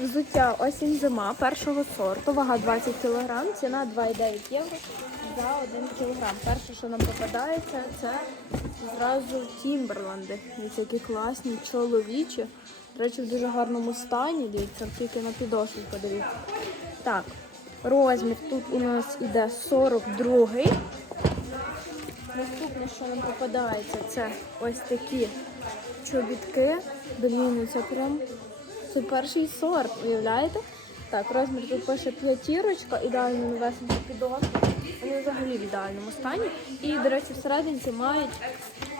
Взуття осінь зима першого сорту, вага 20 кг, ціна 2,9 євро за 1 кг. Перше, що нам попадається, це зразу Тімберланди. Дивіться, які класні, чоловічі. До речі, в дуже гарному стані. Дивіться, тільки на підошву подивіться. Так, розмір тут у нас іде 42 Наступне, що нам попадається, це ось такі чобітки. Це прям це перший сорт, уявляєте? Так, розмір тут пише п'ятірочка, ідеально новесенька підошва. Вони взагалі в ідеальному стані. І, до речі, всерединці мають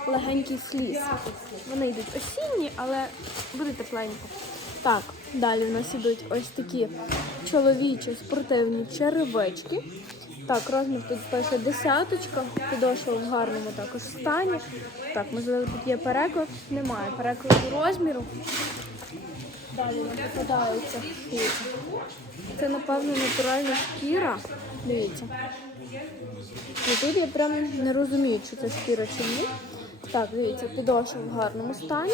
легенький фліс. Вони йдуть осінні, але буде тепленько. Так, далі в нас ідуть ось такі чоловічі спортивні черевички. Так, розмір тут пише десяточка, підошва в гарному також стані. Так, можливо, тут є переклад. Немає перекладу розміру. Далі попадаються шкіри. Це, напевно, натуральна шкіра. Дивіться. І тут я прям не розумію, чи це шкіра чи ні. Так, дивіться, підошва в гарному стані.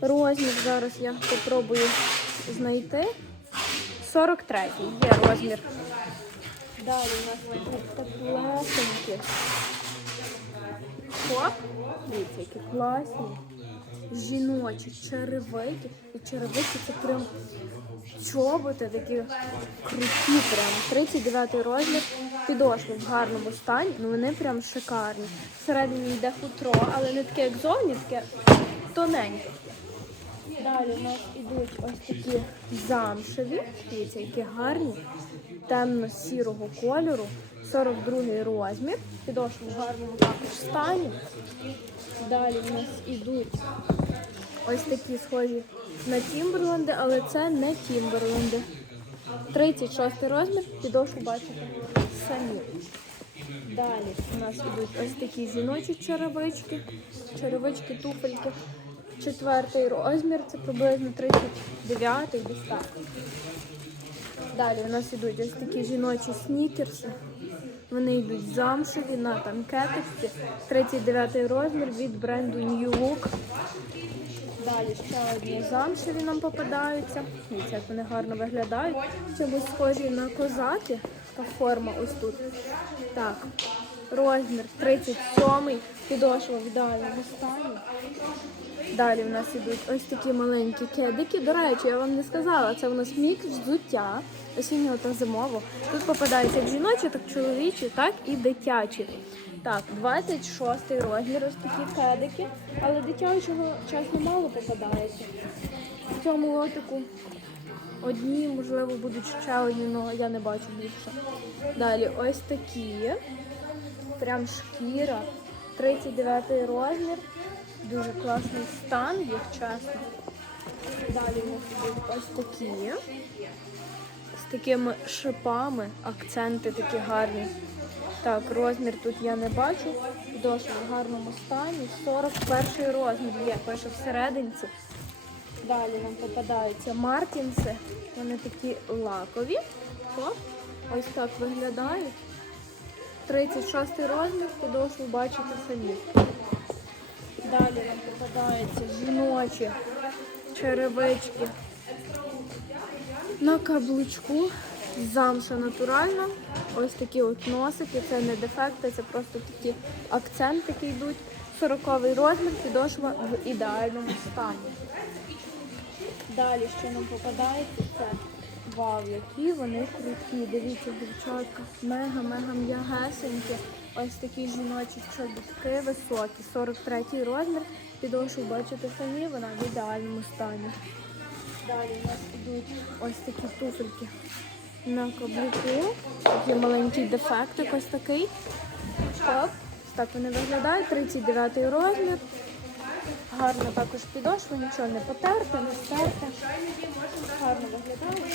Розмір зараз я спробую знайти. 43 є розмір. Далі у нас тут теплесенькі. Хоп. Дивіться, які класні. Жіночі черевики. І черевики це прям чоботи такі круті прям. 39 розмір. Підошви в гарному стані. Ну вони прям шикарні. Всередині йде хутро, але не таке, як зовні, таке тоненьке. Далі у нас ідуть ось такі замшеві, дивіться, які гарні, темно-сірого кольору, 42 розмір, підошва в гарному також стані. Далі у нас ідуть ось такі схожі на Тімберленди, але це не Тімберленди. 36 розмір, підошву бачите самі. Далі у нас ідуть ось такі жіночі черевички, черевички, туфельки. Четвертий розмір, це приблизно 39 десь так. Далі у нас ідуть ось такі жіночі снікерси. Вони йдуть замшеві на танкеточці. 39 розмір від бренду New Look. Далі ще одні замшеві нам попадаються. Дивіться, як вони гарно виглядають. Чомусь схожі на козаки. Така форма ось тут. Так, розмір 37 підошва в ідеальному стані. Далі в нас ідуть ось такі маленькі кедики. До речі, я вам не сказала, це у нас мікс взуття осіннього та зимового. Тут попадаються як жіночі, так чоловічі, так і дитячі. Так, 26 розмір, ось такі кедики, але дитячого чесно мало попадається. В цьому лотику одні, можливо, будуть ще одні, але я не бачу більше. Далі ось такі. Прям шкіра. 39 розмір. Дуже класний стан, їх чесно. Далі ось такі. З такими шипами, акценти такі гарні. Так, розмір тут я не бачу. Підошва в гарному стані. 41 розмір є, пише всерединці. Далі нам попадаються мартінси. Вони такі лакові. Ось так виглядають. 36 розмір, підошву бачите самі. Далі нам попадаються жіночі черевички на каблучку. Замша натуральна. Ось такі от носики, це не дефекти, це просто такі акцентики йдуть. 40 розмір, підошва в ідеальному стані. Далі, що нам попадається, це вау, які вони круті. Дивіться, дівчатка, мега-мега м'ягесенькі. Ось такі жіночі чобітки високі, 43 розмір. Підошву бачите самі, вона в ідеальному стані. Далі у нас йдуть ось такі туфельки на каблуку. Такий маленький дефектик ось такий. Хоп. Так вони виглядають. 39 розмір. Гарно також підошва, нічого не потерте, не стерте. Гарно виглядає.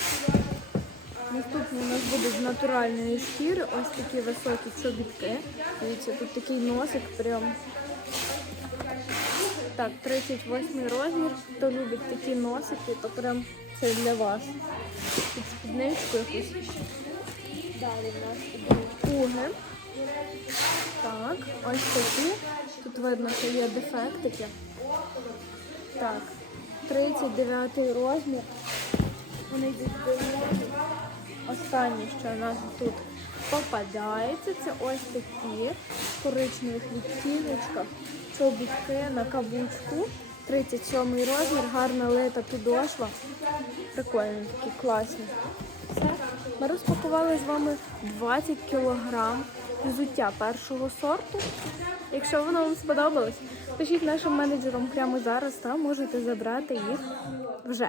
Наступні у нас будуть з натуральної шкіри ось такі високі чобітки. Дивіться, тут такий носик прям. Так, 38 розмір. Хто любить такі носики, то прям це для вас. Під спідничку. Далі в нас ідуть пуги. Так, ось такі. Тут видно, що є дефектики. Так, 39 розмір. Вони йдуть до. Останнє, що у нас тут попадається, це ось такі в коричневих відтіночках чобітки на каблучку. 37 розмір, гарна лита підошва. Прикольні, такі класні. Ми розпакували з вами 20 кг взуття першого сорту. Якщо воно вам сподобалось, пишіть нашим менеджерам прямо зараз та можете забрати їх вже.